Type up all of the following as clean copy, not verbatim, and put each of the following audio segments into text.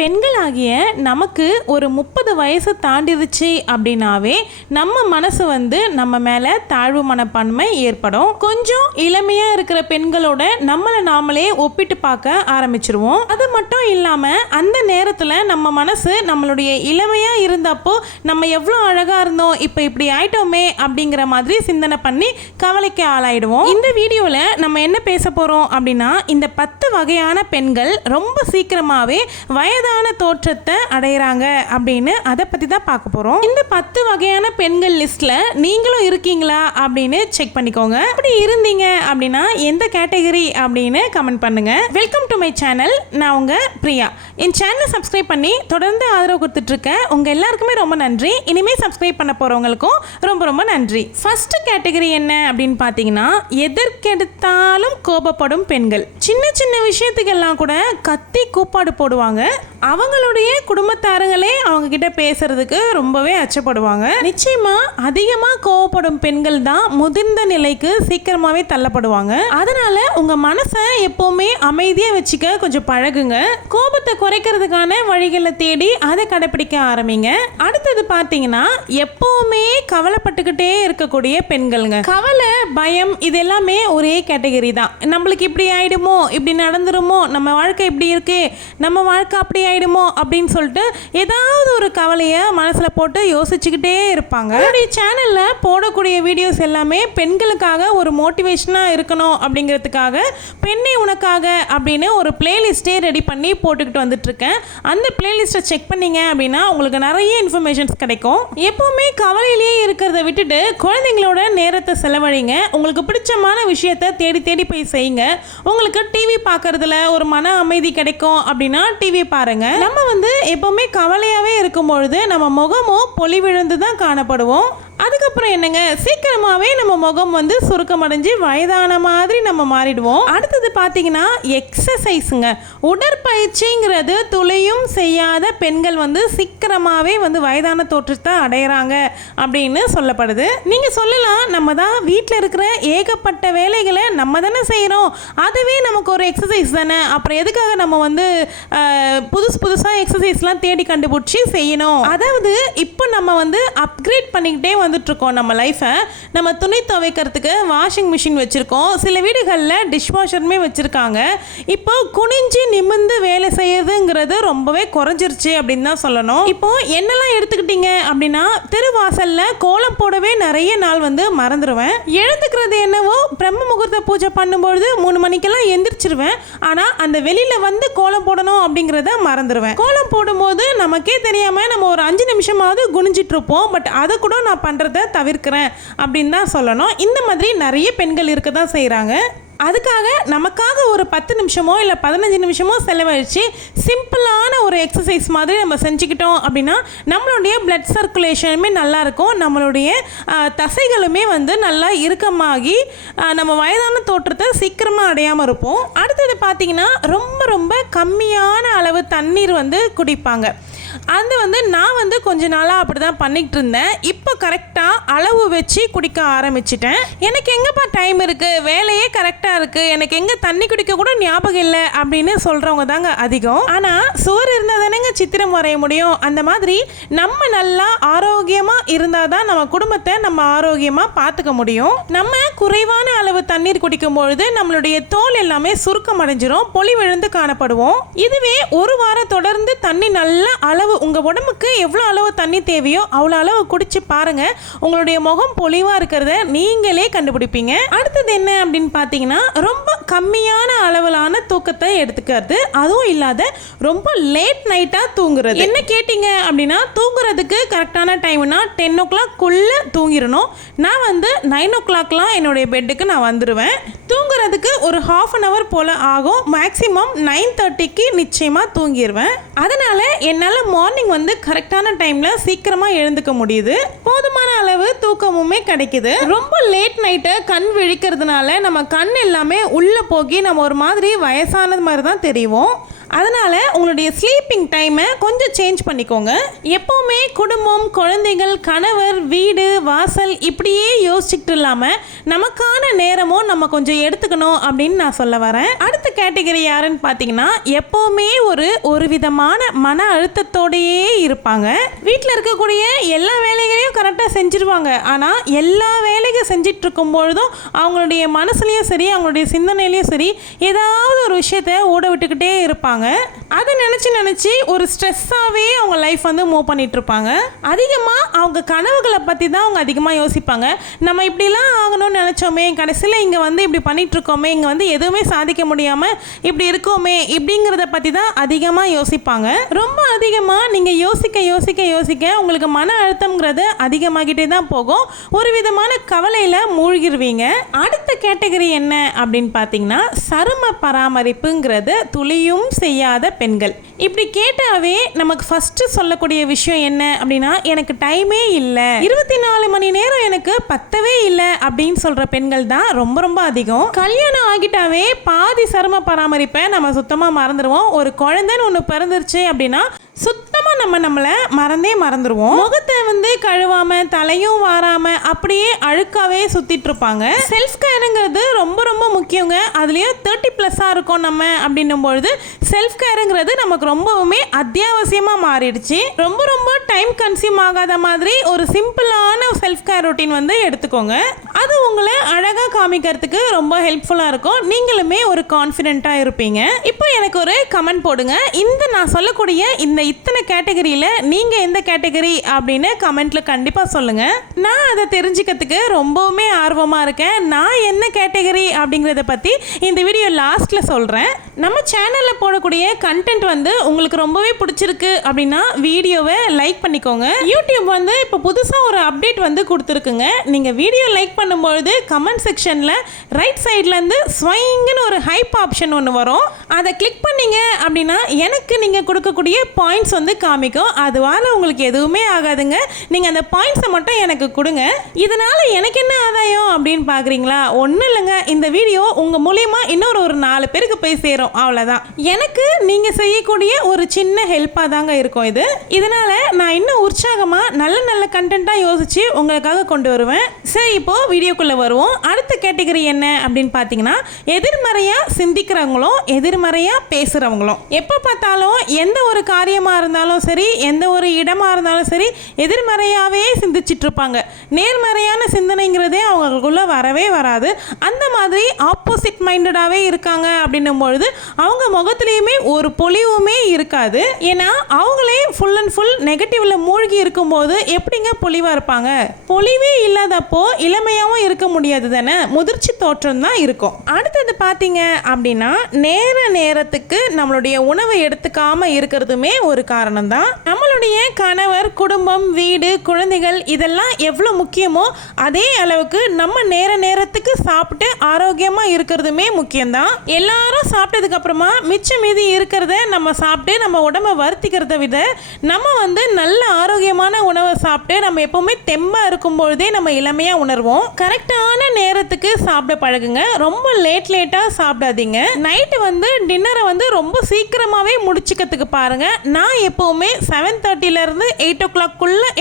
பெண்களாகிய நமக்கு ஒரு 30 வயசு தாண்டிடுச்சு அப்படின்னாவே நம்ம மனசு நம்ம மேலே தாழ்வு மனப்பான்மை ஏற்படும். கொஞ்சம் இளமையாக இருக்கிற பெண்களோட நம்மளை நாமளே ஒப்பிட்டு பார்க்க ஆரம்பிச்சிருவோம். அது மட்டும் இல்லாமல் அந்த நேரத்தில் நம்ம மனசு நம்மளுடைய இளமையாக இருந்தப்போ நம்ம எவ்வளோ அழகாக இருந்தோம், இப்போ இப்படி ஆயிட்டோமே அப்படிங்கிற மாதிரி சிந்தனை பண்ணி கவலைக்கு ஆளாயிடுவோம். இந்த வீடியோவில் நம்ம என்ன பேச போகிறோம் அப்படின்னா, இந்த 10 வகையான பெண்கள் ரொம்ப சீக்கிரமாகவே வயதான தோற்றத்தை அடைகிறாங்க அப்படின்னு அதை பற்றி தான் பார்க்க போகிறோம். இந்த 10 வகையான பெண்கள் லிஸ்ட்டில் நீங்களும் இருக்கீங்களா அப்படின்னு செக் பண்ணிக்கோங்க. அப்படி இருந்தீங்க அப்படின்னா எந்த கேட்டகரி அப்படின்னு கமெண்ட் பண்ணுங்க. Welcome to my channel. நான் உங்கள் பிரியா. என் சேனலை சப்ஸ்கிரைப் பண்ணி தொடர்ந்து ஆதரவு கொடுத்துட்ருக்கேன். உங்கள் எல்லாருக்குமே ரொம்ப நன்றி. இனிமேல் சப்ஸ்கிரைப் பண்ண போகிறவங்களுக்கும் ரொம்ப ரொம்ப நன்றி. ஃபர்ஸ்ட் கேட்டகரி என்ன அப்படின்னு பார்த்தீங்கன்னா, எதற்கெடுத்தாலும் கோபப்படும் பெண்கள். சின்ன சின்ன விஷயத்துக்கெல்லாம் கூட கத்தி கூப்பாடு போடுவாங்க. அவங்களுடைய குடும்பத்தாரங்களே அவங்க கிட்ட பேசுறதுக்கு ரொம்பவே அச்சப்படுவாங்க. நிச்சயமா அதிகமாக கோவப்படும் பெண்கள் தான் முதிர்ந்த நிலைக்கு சீக்கிரமாவே தள்ளப்படுவாங்க. அதனால உங்க மனசை எப்பவுமே அமைதியா வச்சுக்க கொஞ்சம் பழகுங்க. கோபத்தை குறைக்கிறதுக்கான வழிகளை தேடி அதை கடைபிடிக்க ஆரம்பிங்க. அடுத்தது பார்த்தீங்கன்னா, எப்பவுமே கவலைப்பட்டுக்கிட்டே இருக்கக்கூடிய பெண்கள்ங்க. கவலை, பயம் இது எல்லாமே ஒரே கேட்டகரி தான். நம்மளுக்கு இப்படி ஆயிடுமோ, இப்படி நடந்துருமோ, நம்ம வாழ்க்கை இப்படி இருக்கு, நம்ம வாழ்க்கை அப்படி ஆயிடுமோ அப்படின்னு சொல்லிட்டு ஏதாவது ஒரு கவலையை மனசில் போட்டு யோசிச்சுக்கிட்டே இருப்பாங்க. என்னுடைய சேனலில் போடக்கூடிய வீடியோஸ் எல்லாமே பெண்களுக்காக ஒரு மோட்டிவேஷனாக இருக்கணும் அப்படிங்கிறதுக்காக பெண்ணே உனக்காக அப்படின்னு ஒரு பிளேலிஸ்ட்டே ரெடி பண்ணி போட்டுக்கிட்டு வந்துட்டுருக்கேன். அந்த பிளேலிஸ்ட்டை செக் பண்ணிங்க அப்படின்னா உங்களுக்கு நிறைய இன்ஃபர்மேஷன்ஸ் கிடைக்கும். எப்போவுமே கவலையிலேயே இருக்கிறத விட்டுட்டு குழந்தைங்களோட நேரத்தை செலவழிங்க. உங்களுக்கு பிடிச்சமான விஷயத்தை தேடி தேடி போய் செய்யுங்க. உங்களுக்கு டிவி பார்க்கறதுல ஒரு மன அமைதி கிடைக்கும் அப்படின்னா டிவி பாருங்க. நம்ம எப்பவுமே கவலையாவே இருக்கும் பொழுது நம்ம முகமும் பொலிவிழந்து தான் காணப்படுவோம். அதுக்கப்புறம் என்னங்க, சீக்கிரமாகவே நம்ம முகம் சுருக்கமடைஞ்சு வயதான மாதிரி நம்ம மாறிடுவோம். அடுத்தது பார்த்தீங்கன்னா எக்ஸசைஸுங்க. உடற்பயிற்சிங்கிறது துளையும் செய்யாத பெண்கள் சீக்கிரமாகவே வயதான தோற்றத்தை அடையிறாங்க அப்படின்னு சொல்லப்படுது. நீங்கள் சொல்லலாம், நம்ம தான் வீட்டில் இருக்கிற ஏகப்பட்ட வேலைகளை நம்ம தானே செய்கிறோம், அதுவே நமக்கு ஒரு எக்ஸசைஸ் தானே, அப்புறம் எதுக்காக நம்ம புதுசாக எக்ஸசைஸ்லாம் தேடி கண்டுபிடிச்சி செய்யணும். அதாவது இப்போ நம்ம அப்கிரேட் பண்ணிக்கிட்டே வந்துட்டுருக்கோம் நம்ம லைஃப்பை. நம்ம துணி துவைக்கிறதுக்கு வாஷிங் மிஷின் வச்சுருக்கோம். சில வீடுகளில் டிஷ்வாஷருமே வச்சுருக்காங்க. இப்போ குனிஞ்சு நிமிர்ந்து வேலை செய்யறதுங்கிறது ரொம்பவே குறைஞ்சிருச்சு அப்படின்னு தான் சொல்லணும். இப்போ என்னெல்லாம் எடுத்துக்கிட்டீங்க அப்படின்னா, திருவாசலில் கோலம் போடவே நிறைய நாள் மறந்துடுவேன். எழுந்துக்கிறது என்னவோ பிரம்ம முகூர்த்த பூஜை பண்ணும்பொழுது 3 மணிக்கெல்லாம் எந்திரிச்சிருவேன். ஆனால் அந்த வெளியில் கோலம் போடணும் அப்படிங்கிறத மறந்துடுவேன். கோலம் போடும்போது நமக்கே தெரியாமல் நம்ம ஒரு 5 நிமிஷமாவது குனிஞ்சிட்டு இருப்போம். பட் அதை கூட நான் பண்ணுறதை தவிர்க்கிறேன் அப்படின்னு தான் சொல்லணும். இந்த மாதிரி நிறைய பெண்கள் இருக்க தான் செய்கிறாங்க. அதுக்காக நமக்காக ஒரு 10 நிமிஷமோ இல்லை 15 நிமிஷமோ செலவழித்து சிம்பிளான ஒரு எக்ஸசைஸ் மாதிரி நம்ம செஞ்சுக்கிட்டோம் அப்படின்னா நம்மளுடைய பிளட் சர்க்குலேஷனுமே நல்லாயிருக்கும். நம்மளுடைய தசைகளுமே நல்லா இறுக்கமாகி நம்ம வயதான தோற்றத்தை சீக்கிரமாக அடையாமல் இருப்போம். அடுத்தது பார்த்திங்கன்னா, ரொம்ப ரொம்ப கம்மியான அளவு தண்ணீர் குடிப்பாங்க. அது நான் கொஞ்ச நாளாக அப்படி தான் பண்ணிக்கிட்டு இருந்தேன். இப்போ கரெக்டாக அளவு வச்சு குடிக்க ஆரம்பிச்சிட்டேன். எனக்கு எங்கேப்பா டைம் இருக்குது, வேலையே கரெக்டாக இருக்குது, எனக்கு எங்கே தண்ணி குடிக்க கூட ஞாபகம் இல்லை அப்படின்னு சொல்கிறவங்க தாங்க அதிகம். ஆனால் சுவர் இருந்தால் தானேங்க சித்திரம் வரைய முடியும். அந்த மாதிரி நம்ம நல்லா ஆரோக்கியமாக இருந்தால் தான் நம்ம குடும்பத்தை நம்ம ஆரோக்கியமாக பார்த்துக்க முடியும். நம்ம குறைவான அளவு தண்ணீர் குடிக்கும் பொழுது நம்மளுடைய தோல் எல்லாமே சுருக்கம் அடைஞ்சிரும், பொலிவிழந்து காணப்படுவோம். இதுவே ஒரு வாரம் தொடர்ந்து தண்ணி நல்லா அளவு உங்கள் உடம்புக்கு எவ்வளோ அளவு தண்ணி தேவையோ அவ்வளோ அளவு குடிச்சு பாருங்க, உங்களுடைய முகம் பொலிவாக இருக்கிறத நீங்களே கண்டுபிடிப்பீங்க. அடுத்தது என்ன அப்படின்னு பார்த்தீங்கன்னா, ரொம்ப கம்மியான அளவிலான தூக்கத்தை எடுத்துக்கிறது. அதுவும் இல்லாத ரொம்ப லேட் நைட்டாக தூங்குறது. என்ன கேட்டிங்க அப்படின்னா, தூங்குறதுக்கு கரெக்டான டைம்னா 10 o'clock தூங்கிடணும். நான் 9 o'clockலாம் என்னுடைய பெட்டுக்கு நான் வந்துடுவேன். தூங்குறதுக்கு ஒரு ½ an hour போல் ஆகும். மேக்ஸிமம் 9:30க்கு நிச்சயமாக தூங்கிடுவேன். அதனால் என்னால் மார்னிங் கரெக்டான டைமில் சீக்கிரமாக எழுந்துக்க முடியுது. போதுமான அளவு தூக்கமுமே கிடைக்குது. ரொம்ப லேட் நைட்டை கண் விழிக்கிறதுனால நம்ம கண் எல்லாமே உள்ளே போகி நம்ம ஒரு மாதிரி வயசானது மாதிரி தான் தெரியும். அதனால உங்களுடைய ஸ்லீப்பிங் டைமை கொஞ்சம் சேஞ்ச் பண்ணிக்கோங்க. எப்போவுமே குடும்பம், குழந்தைகள், கணவர், வீடு, வாசல் இப்படியே யோசிச்சுக்கிட்டு இல்லாமல் நமக்கான நேரமும் நம்ம கொஞ்சம் எடுத்துக்கணும் அப்படின்னு நான் சொல்ல வரேன். அடுத்த கேட்டகரி யாருன்னு பார்த்தீங்கன்னா, எப்போவுமே ஒரு விதமான மன அழுத்தத்தோடையே இருப்பாங்க. வீட்டில் இருக்கக்கூடிய எல்லா வேலைகளையும் கரெக்டாக செஞ்சிருவாங்க. ஆனால் எல்லா வேலையும் செஞ்சிட்டு இருக்கும் பொழுதும் அவங்களுடைய மனசுலையும் சரி, அவங்களுடைய சிந்தனையிலையும் சரி, ஏதாவது ஒரு விஷயத்தை ஓட விட்டுக்கிட்டே இருப்பாங்க. அதை நினச்சி ஒரு ஸ்ட்ரெஸ்ஸாகவே அவங்க லைஃப் வந்து மூவ் பண்ணிட்டு இருப்பாங்க. அதிகமாக அவங்க கனவுகளை பற்றி தான் அவங்க அதிகமாக யோசிப்பாங்க. நம்ம இப்படிலாம் ஆகணும்னு நினச்சோமே, கடைசியில் இங்கே வந்து இப்படி பண்ணிட்டு இருக்கோமே, இங்கே வந்து எதுவுமே சாதிக்க முடியாமல் இப்படி இருக்கோமே, இப்படிங்கிறத பற்றி தான் அதிகமாக யோசிப்பாங்க. ரொம்ப அதிகமாக நீங்கள் யோசிக்க உங்களுக்கு மன அழுத்தம்ங்கிறது அதிகமாகிட்டே தான் போகும். ஒரு விதமான கவலையில் மூழ்கிடுவீங்க. அடுத்த கேட்டகரி என்ன அப்படின்னு பார்த்தீங்கன்னா, சரும பராமரிப்புங்கிறது துளியும் செய்யாத பெண்கள். இப்படி கேட்டாவே நமக்கு ஃபர்ஸ்ட் சொல்லக்கூடிய விஷயம் என்ன அப்படின்னா, எனக்கு டைமே இல்லை, 24 மணி நேரம் எனக்கு பத்தவே இல்லை அப்படின்னு சொல்ற பெண்கள் தான் ரொம்ப அதிகம். கல்யாணம் ஆகிட்டாவே பாதி சரும பராமரிப்பை நம்ம சுத்தமாக மறந்துடுவோம். ஒரு குழந்தைன்னு ஒன்று பிறந்துருச்சு அப்படின்னா சுத்தமாக நம்மளை மறந்துடுவோம். முகத்தை வந்து கழுவாம, தலையும் வாராம அப்படியே அழுக்காவே சுத்திட்டு இருப்பாங்க. செல்ஃப் கேருங்கிறது ரொம்ப முக்கியங்க. அதுலயும் 30+ இருக்கோம் நம்ம அப்படின்னும் பொழுது செல்ஃப் கேருங்கிறது நமக்கு ரொம்பவுமே அத்தியாவசியமா மாறிடுச்சு. ரொம்ப டைம் கன்சியூம் ஆகாத மாதிரி ஒரு சிம்பிளான செல்ஃப் கேர் ரொட்டீன் வந்து எடுத்துக்கோங்க. அது உங்களை அழகா காமிக்கிறதுக்கு ரொம்ப ஹெல்ப்ஃபுல்லா இருக்கும். நீங்களுமே ஒரு கான்ஃபிடென்ட்டா இருப்பீங்க. இப்போ எனக்கு ஒரு கமெண்ட் போடுங்க. இந்த நான் சொல்லக்கூடிய இந்த இத்தனை கேட்டகரியில நீங்க எந்த கேட்டகரி அப்படின்னு கமெண்ட்ல கண்டிப்பா சொல்லுங்க. நான் அதை தெரிஞ்சுக்கிறதுக்கு ரொம்பவுமே ஆர்வமா இருக்கேன். நான் என்ன கேட்டகரி அப்படிங்கறத பத்தி இந்த வீடியோ லாஸ்ட்ல சொல்றேன். நம்ம சேனல்ல போடக்கூடிய கண்டென்ட் வந்து உங்களுக்கு ரொம்பவே பிடிச்சிருக்கு அப்படின்னா வீடியோவை லைக் பண்ணிக்கோங்க. யூடியூப் வந்து இப்போ புதுசா ஒரு அப்டேட் வந்து கொடுத்துருக்குங்க. நீங்க வீடியோ லைக் பண்ணும்போது கமெண்ட் செக்ஷன்ல ரைட் சைட்ல இருந்து ஸ்வைங்னு ஒரு ஹைப் ஆப்ஷன் ஒன்று வரும். அதை கிளிக் பண்ணீங்க அப்படின்னா எனக்கு நீங்க கொடுக்கக்கூடிய பாயிண்ட்ஸ் வந்து காமிக்கும். அதுவால உங்களுக்கு எதுவுமே ஆகாதுங்க. நீங்க அந்த பாயிண்ட்ஸை மட்டும் எனக்கு கொடுங்க. இதனால எனக்கு என்ன ஆதாயம் அப்படின்னு பாக்குறீங்களா? ஒன்றும் இல்லைங்க, இந்த வீடியோ உங்க மூலியமா இன்னொரு 4 பேருக்கு போய் சேரும், அவ்வளவுதான். எனக்கு நீங்க செய்யக்கூடிய ஒரு சின்ன ஹெல்ப்பா தாங்க இருக்கும் இது. இதனால நான் இன்னும் உற்சாகமா நல்ல கண்டென்ட்டா யோசிச்சு உங்களுக்காக கொண்டு வருவேன். சரி, இப்போ வீடியோக்குள்ள வருவோம். அடுத்த கேட்டகரி என்ன அப்படின்னு பாத்தீங்கன்னா, எதிர்மறையா சிந்திக்கிறவங்களும் எதிர்மறையா பேசுறவங்களும். எப்ப பார்த்தாலும் எந்த ஒரு காரியமா இருந்தாலும் சரி, எந்த ஒரு இடமா இருந்தாலும் சரி, எதிர்மறையாவே சிந்திச்சிட்டு இருப்பாங்க. நேர்மறையான சிந்தனைங்கிறதே அவங்களுக்குள்ள வரவே வராது. அந்த மாதிரி ஆப்போசிட் மைண்டடாவே இருக்காங்க அப்படின்னும் பொழுது அவங்க முகத்திலையுமே ஒரு பொலிவுமே இருக்காது. ஏன்னா அவங்களே ஃபுல் அண்ட் ஃபுல் நெகட்டிவ்ல மூழ்கி இருக்கும்போது எப்படிங்க பொலிவா இருப்பாங்க? பொலிவே இல்லாதப்போ இளமையாவும் இருக்க முடியாது தானே, முதிர்ச்சி தோற்றம் தான் இருக்கும். அடுத்தது பார்த்தீங்க அப்படின்னா, நேரத்துக்கு நம்மளுடைய உணவை எடுத்துக்காம இருக்கிறதுமே ஒரு காரணம் தான். நம்மளுடைய கணவர், குடும்பம், வீடு, குழந்தைகள் இதெல்லாம் எவ்வளோ முக்கியமோ அதே அளவுக்கு நம்ம நேரத்துக்கு சாப்பிட்டு ஆரோக்கியமா இருக்கிறதுமே முக்கியம்தான். எல்லாரும் சாப்பிட்டதுக்கு அப்புறமா மிச்சம் மீதி இருக்கிறத நம்ம சாப்பிட்டு நம்ம உடம்பை வருத்திக்கிறத விட நம்ம வந்து நல்ல ஆரோக்கியமான உணவை சாப்பிட்டு நம்ம எப்பவுமே தெம்பா இருக்கும் பொழுதே நம்ம இளமையா உணர்வோம். கரெக்டான நேரத்துக்கு சாப்பிட பழகுங்க. ரொம்ப லேட்டா சாப்பிடாதீங்க. நைட்டு வந்து டின்னரை வந்து ரொம்ப சீக்கிரமாவே முடிச்சுக்கிறதுக்கு பாருங்க. நான் எப்பவுமே 7:30 இருந்து 8 o'clock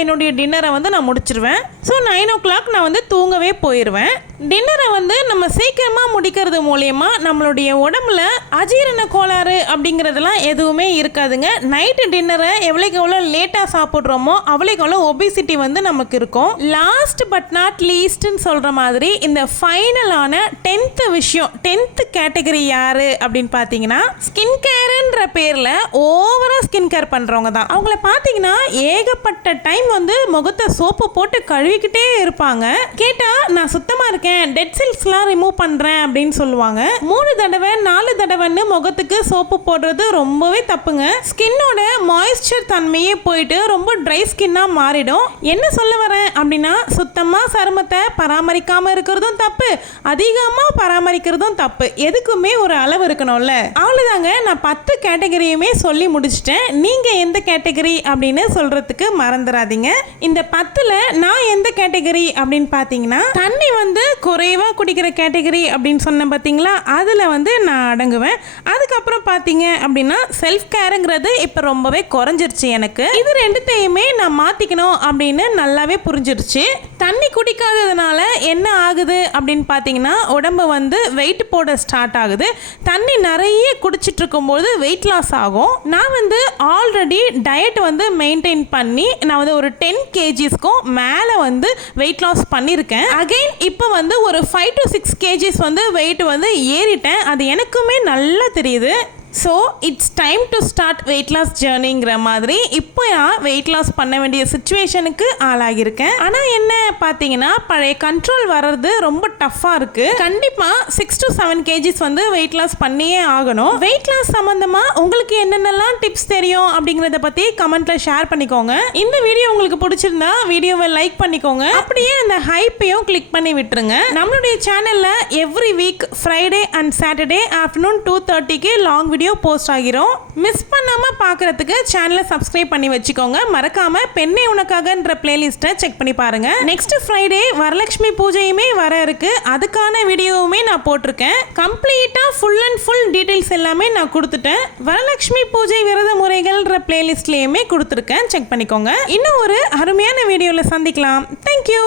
என்னுடைய டின்னரை வந்து நான் முடிச்சிருவேன். ஸோ 9 o'clock நான் வந்து தூங்கவே போயிடுவேன். டின்னரை வந்து நம்ம சீக்கிரமா முடிக்கிறது மூலயமா நம்மளுடைய உடம்புல அஜீரண கோளாறு அப்படிங்கிறதுலாம் எதுவுமே இருக்காதுங்க. நைட்டு டின்னரை எவ்வளோக்கு எவ்வளோ லேட்டாக சாப்பிட்றோமோ அவ்வளோக்கு எவ்வளோ ஒபிசிட்டி வந்து நமக்கு இருக்கும். லாஸ்ட் பட் நாட் லீஸ்ட்னு சொல்கிற மாதிரி இந்த ஃபைனலான 10th விஷயம், 10th கேட்டகரி யாரு அப்படின்னு பார்த்தீங்கன்னா, ஸ்கின் கேருன்ற பேரில் ஓவராக ஸ்கின் கேர் பண்ணுறவங்க தான். அவங்கள பார்த்தீங்கன்னா ஏகப்பட்ட டைம் வந்து முகத்தை சோப்பு போட்டு கழுவிக்கிட்டே இருப்பாங்க. கேட்டால் நான் சுத்தமாக இருக்கேன், டெட் செல்ஸ்லாம் ரிமூவ் பண்ணுறேன் அப்படின்னு சொல்லுவாங்க. 3 தடவை 4 தடவைன்னு முகத்துக்கு சோப்பு போடுறது ரொம்பவே தப்புங்க. ஸ்கின்னோட மாய்ஸ்சர் தன்மையே போயிட்டு ரொம்ப ட்ரை ஸ்கின்னாக மாறிடும். என்ன சொல்ல வரேன் அப்படின்னா, சுத்தமாக சருமத்தை பராமரிக்காமல் இருக்கிறதும் தப்பு, அதிகமாக பராமரிக்கிறதும் தப்பு. எதுக்குமே ஒரு அளவு இருக்கணும்ல. அவ்வளோதாங்க, நான் 10 கேட்டகரியுமே சொல்லி முடிச்சிட்டேன். நீங்கள் எந்த கேட்டகரி அப்படின்னு சொல்கிறதுக்கு மறந்துடாதீங்க. இந்த 10ல் நான் எந்த கேட்டகரி அப்படின்னு பார்த்தீங்கன்னா, தண்ணி வந்து குறைவாக குடிக்கிற கேட்டகரி அப்படின்னு சொன்னேன் பார்த்தீங்களா, அதில் வந்து நான் அடங்குவேன். அதுக்கப்புறம் பார்த்தீங்க அப்படின்னா செல்ஃப் கேருங்கிறது இப்போ ரொம்பவே குறைஞ்சிருச்சு. எனக்கு இது ரெண்டுத்தையுமே நான் மாற்றிக்கணும் அப்படின்னு நல்லாவே புரிஞ்சிருச்சு. தண்ணி குடிக்காததுனால என்ன ஆகுது அப்படின்னு பார்த்தீங்கன்னா, உடம்பு வந்து வெயிட் போட ஸ்டார்ட் ஆகுது. தண்ணி நிறைய குடிச்சிட்டு இருக்கும்போது வெயிட் லாஸ் ஆகும். நான் வந்து ஆல்ரெடி டயட் வந்து மெயின்டைன் பண்ணி நான் வந்து ஒரு 10 kgsக்கும் மேலே வந்து வெயிட் லாஸ் பண்ணியிருக்கேன். அகைன் இப்போ வந்து ஒரு 5 to 6 kgs வந்து வெயிட் வந்து ஏறிட்டேன். அது எனக்குமே நல்லா தெரியுது. So it's time to start weight loss ஜேர்னிங்கிற மாதிரி இப்போ நான் வெயிட் லாஸ் பண்ண வேண்டிய சுச்சுவேஷனுக்கு ஆளாகியிருக்கேன். ஆனால் என்ன பார்த்தீங்கன்னா, பழைய கண்ட்ரோல் வர்றது ரொம்ப டஃப்பாக இருக்குது. கண்டிப்பாக 6 to 7 kgs வந்து வெயிட் லாஸ் பண்ணியே ஆகணும். வெயிட் லாஸ் சம்மந்தமாக உங்களுக்கு என்னென்னலாம் டிப்ஸ் தெரியும் அப்படிங்கிறத பற்றி கமெண்ட்டில் ஷேர் பண்ணிக்கோங்க. இந்த வீடியோ உங்களுக்கு பிடிச்சிருந்தா வீடியோவை லைக் பண்ணிக்கோங்க. அப்படியே அந்த ஹைப்பையும் கிளிக் பண்ணி விட்டுருங்க. நம்மளுடைய சேனலில் every week Friday and Saturday afternoon 2:30க்கு லாங் வீடியோ போஸ்ட் ஆகிரும். மிஸ் பண்ணாம பார்க்கறதுக்கு சேனலை சப்ஸ்கிரைப் பண்ணி வச்சுக்கோங்க. மறக்காம பெண்ணே உனக்காகன்ற பிளேலிஸ்ட்டை செக் பண்ணி பாருங்க. நெக்ஸ்ட் ஃப்ரைடே வரலட்சுமி பூஜையுமே வர இருக்கு. அதுக்கான வீடியோவுமே நான் போட்டிருக்கேன். கம்ப்ளீட்டா ஃபுல் அண்ட் ஃபுல் டீடைல்ஸ் எல்லாமே நான் கொடுத்துட்டேன். வரலட்சுமி பூஜை விரத முறைகள்ன்ற பிளேலிஸ்ட்லயுமே கொடுத்துருக்கேன். செக் பண்ணிக்கோங்க. இன்னும் ஒரு அருமையான வீடியோல சந்திக்கலாம். தேங்க்யூ.